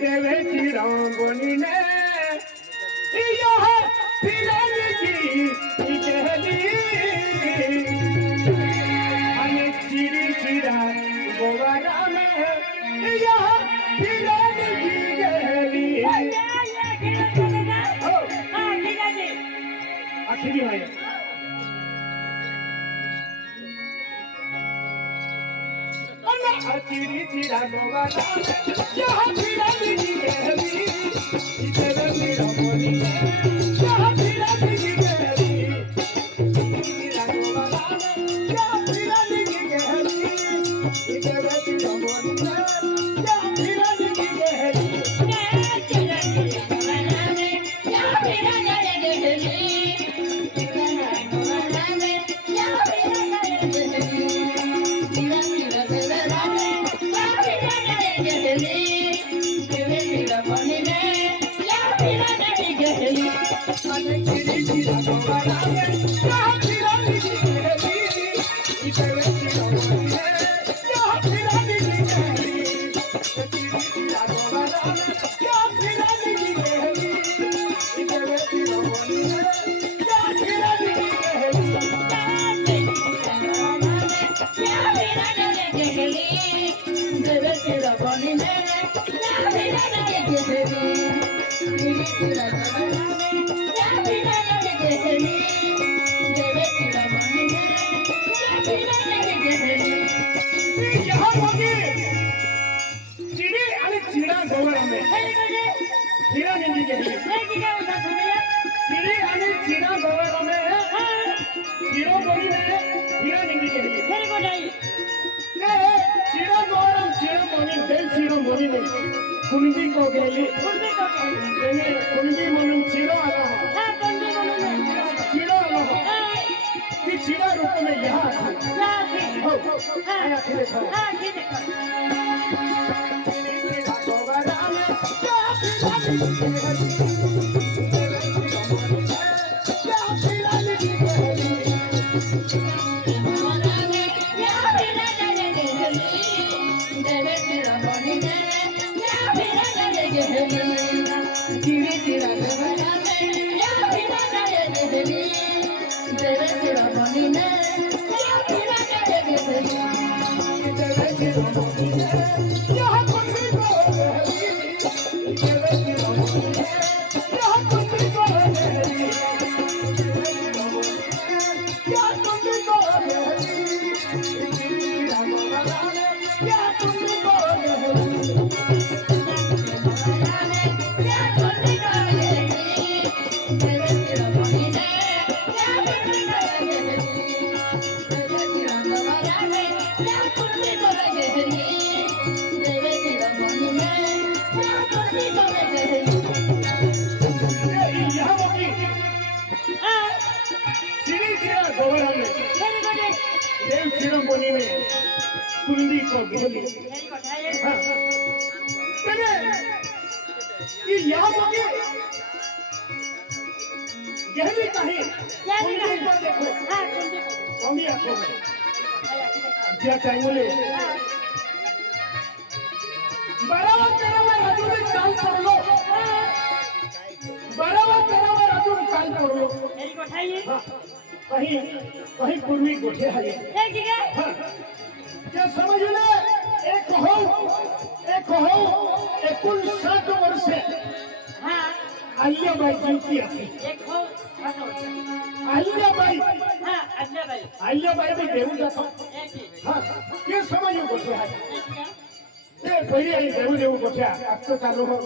देवे चिरांगोनी ने यह फिरन की जहली अने चिरी चिरा गोवारा में यह फिरन की जहली आखिरी भाई चिरी चिरा गोवारा यह फिरन की जहली इधर मेरा मोनी यह फिरन की जहली चिरा गोवारा यह फिरन की जहली इधर मेरा मोनी यह फिरन की जहली कुंडी को गेली कुंडी म्हणून चिरो आला चिरो आला ती चिरा रूप में यहाँ हो कुंडी को गेली गेली काही देखो ज्या टाइमले बराबर करावर अजून काल पडलो बराबर करावर अजून काल पडलो कहीं पूर्वी गोठे आले क्या समझले एक हो 59 वर्षे अहिल्याबाई जीवती अहिल्याबाई भी देऊ जातो ते समजू गोठे आहे ते पहिली आई देऊ गोठ्या आजचं चालू हो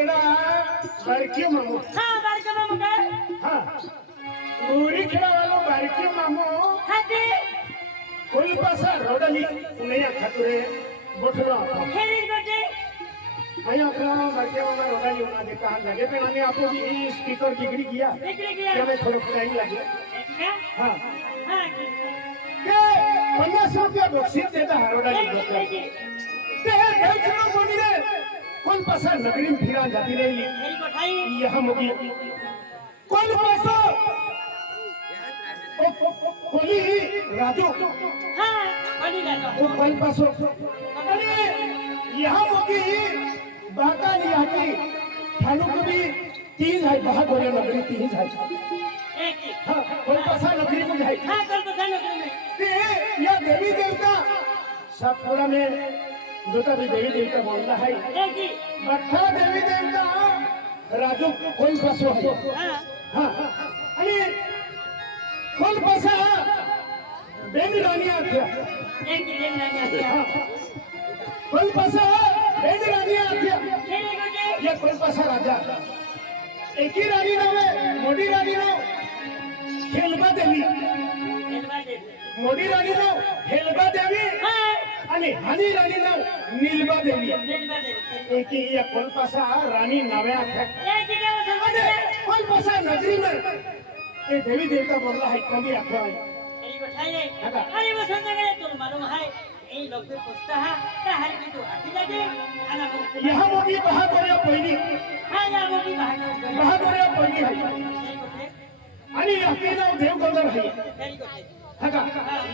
खेळा बारकी मामू हा बारका मामू काय हा गोरी खेळावालो बारकी मामू हाती कोलपासा रोडली उन्हें खातुरे बोठलो खेरी गोटे मैं अपना बारकी मामा रोडली उन्हें देखा लगे पे मैंने आपको भी स्पीकर बिगड़ी गया निकल गया क्या मैं थोड़ा टाइम लगे क्या हाँ हां के 50 रुपया बक्षीस देता है रोडली ते देवचरण बोली रे कोलपासा नगरी में फिरा जाती रही खेरी गोठाई यहाँ मुगी कोलपासा कोली राजू हां बड़ी राजा वो कोलपासा अरे यहाँ मुगी बाका नहीं आती थानू को भी 3 है बाहर बोले नगरी 3 है एक हाँ कोलपासा नगरी में है हां कोलकाता नगरी में ते यह देवी देवता सब पूरा में दूसरा भी देवी देवता बोलता है एक ही मठा देवी देवता राजू कोलपासा है हां हाँ अरे कोलपासा बेन रानी आत्या एक ही दिन लगा गया कोलपासा बेन रानी आत्या खेरी गोटे ये कोलपासा राजा एक ही रानी नाव है मोडी रानी नाव खेलबा देवी खेलवा दे मोडी रानी नाव खेलबा देवी हां आणि हनी रानी नाव नीलबा देवी खेलवा दे एक ही ये कोलपासा रानी नावे आत्या एक ही का अरे कोलपासा नगरी में ये देवी देवता बोल रहा है कभी आत्या है खेरी गोठाई अरे वो संग गए तो मालूम है ये लोग भी पूछता है क्या है कि तू आती लगे खाना को यहाँ मोगी बहादुर पहिली हां या वो भी बाहर बहादुर पहिली है आणि याचे नाव देवगंधर आहे खेरी गोटे हा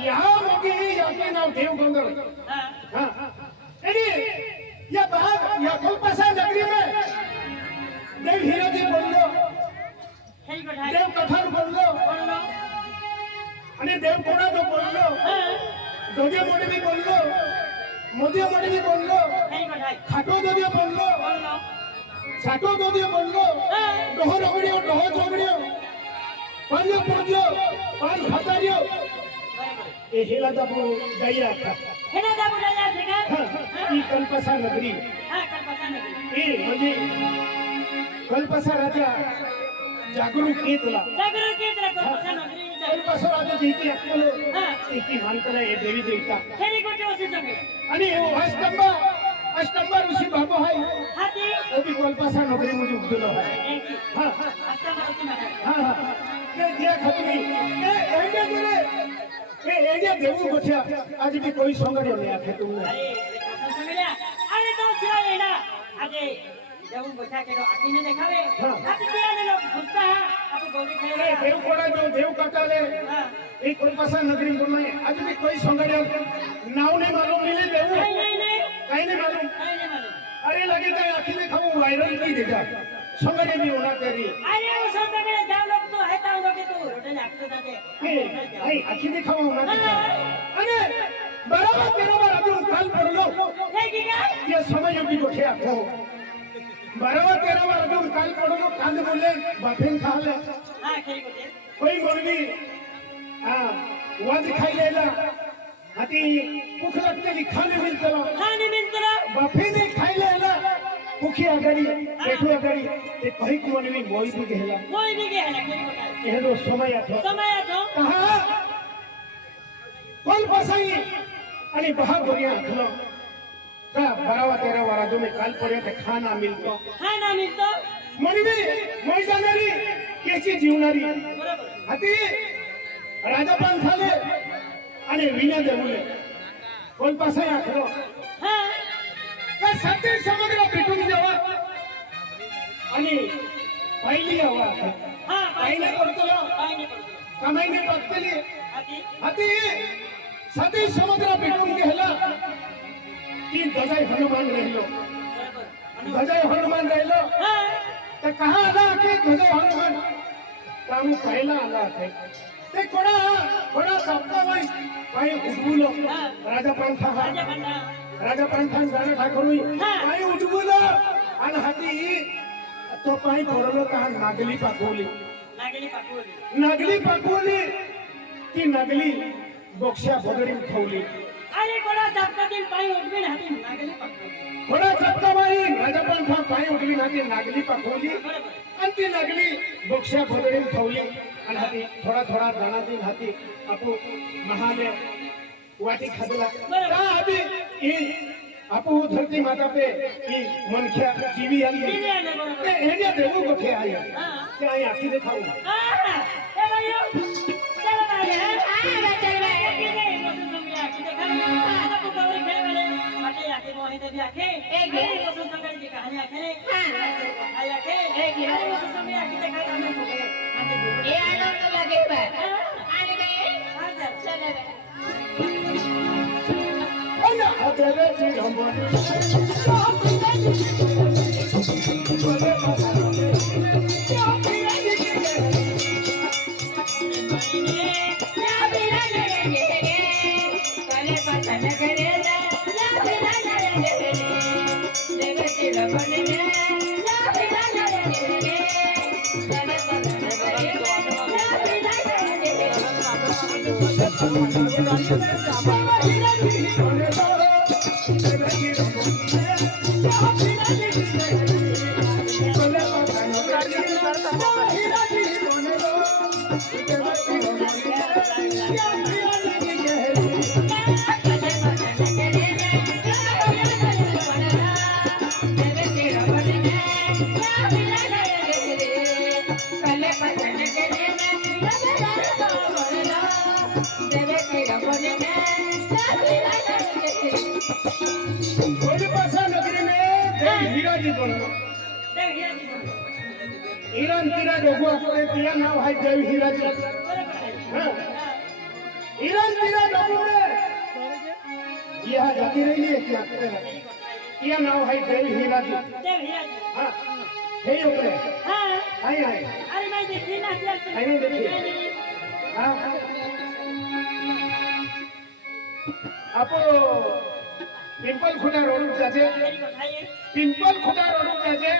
यहाँ मोगी याचे नाव देवगंधर हां हाँ आणि या भाग या कोलपासा नगरी में देव हीरा जी बोललो खेरी गोठाई देव कथार बोललो बोलो आणि देव कोणा जो बोललो हां दोजे मोडी भी बोललो मोदी मोडी भी बोललो खेरी गोठाई खाटो दोजे बोललो बोलो छाटो दोजे बोललो हां डोह रगड़ियो डोह चोगड़ियो पांजो पुरजो पांच भातारियो बरोबर ए हेला दाबू गैया था हेना दा बुलाया जगा ई कल्पसा नगरी हां कल्पना नगरी ए म्हणजे कल्पसा राजा जागरूक केतला जागरण के तरह कल्पना नगरी जागरण कल्पसा राजा जीती अक्कलो हां एकी मानतला ए देवी देवता खेरी गोटे उसे संग आणि अष्टंबा ऋषी बाबा है हाथी वो भी कल्पसा नगरी मध्ये उगलो है एक ही हां asta मारुति माता हां हां ते जे खतरी ए एंडिया करे ए एंडिया देऊ गोठ्या आज भी कोई संगड नहीं आखे तुमने अरे देखो संगल्या अरे तो सिरा एना अरे जब गोठा के आती ने देखावे हाथी के आने लोग पूछता है आप गौरी ए खेले देव कोड़ा जो देव कटाले हां ए कल्पसा नगरी में आज भी कोई संगड नाव नहीं मालूम मिले देऊ नहीं नहीं नहीं कहीं नहीं मालूम नहीं मालूम अरे लगे तो आखिर में खाऊं वायरल नहीं देगा संगड भी होना करी अरे वो संगले जाओ लोग तो है ताऊ लोग तो रोटे लागते जाते नहीं आखिर में खाऊं होना अरे बराबर तेरा बार अभी काल पढ़ लो है कि क्या ये समय भी गोठे आखो बराबर तेरा बार अभी काल पढ़ लो काल बोले बाफिन खा ले हां खेरी गोटे कोई मौलवी हाँ वाद खाई लेला हाथी भूख लगते खाने मिलते खाने मिलतला बाफिन खाई लेला भूखी अगाड़ी पेटू अगाड़ी ते कहीं को मौलवी मोई भी गेला कोई भी के है ना खेरी गोटे एहनो समय आथो समय आतो कहा कोल बसाई आणि बहादुरिया आखलो का बरावा तेरा वारादो में काल पड़े ते खाना मिलतो खाना मिलतो मौलवी मोई जाणारी केची जीवनारी बरोबर हाती राजा पंथाले आणि विना देऊले कोल बसाई आखलो हां का सत्य समुद्र भेटून देवा आणि पहिली हवा हां पहिला पडतलो पाणी पडतो कमाईने पडतली हाथी हाती सती समुद्र भेटून गेला की गजाई हनुमान राहिलो बरोबर गजाई हनुमान राहिलो हां तर कहा आला की गजाई हनुमान कामू पहिला आला आहे ते कोणा सप्तावाई काही उठवलो राजा पंथा राजा बंदा राजा पंथान गाणं ठाकरूई काही उठवलो आणि हाती तो पायी पडलो का नागली पाकवली नागली पाकवली ती नागली बोक्ष्या भोगडीत ठेवली अरे कोणा सप्तातील पायी उठवीन हाती नागली पकडली. थोडा सप्ताबाई माझ्या पण पाय उठली नाती नागली पाखवली बरोबर. आणि ती नागली बोक्ष्या भोदडीन ठेवली आणि हाती थोडा थोडा दाणा देऊन हाती आपू महाले वाटी खादला बरोबर. का हाती ही आपू धरती माता पे ही मनख्या जीवी आली जीवी आली, बरोबर. ते हेने देऊ गोठे आया हा. ते आई आखी देखाऊ आ, ए बायो, चला बाई, हा? चल बाई, आखी दे, बसून समजा, आखी दे, खा. आता तू गौरी खेळ वाले, आखे, आखे, मोहिनी देवी आखे. अरे, बसून समजायची कहाणी आखे रे. आई आखे. अरे, बसून समजा, आखी दे, खा, आम्ही फुगे. आमचे फुगे. हा, चल. अया अदरे चिरमणी ईरान तिरा डोगो असते तिला नाव आहे देवी हिराजी ईरान तिरा डोगो में यह जाती रही है क्या तिला नाव है देवी हिराजी हां हे ओके आई आई अरे मैं देखी ना आई नहीं देखी हां आपो पिंपल खुटा रोड जाते पिंपल खुटा रोड जाते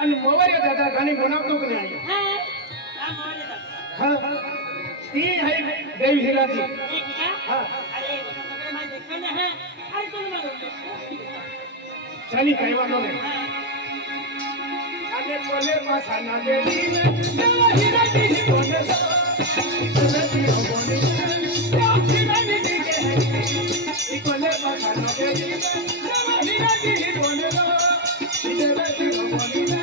आणि मोवरे दादा गाणी बनवतो की नाही हां ती आहे देवी हिराजी हां चली काही वाटो नाही आणि कोले पासाना देवी देवी हिराजी ही बोले देवी हो बोले देवी हिराजी के कोले पासाना देवी देवी हिराजी ही बोले देवी हो बोले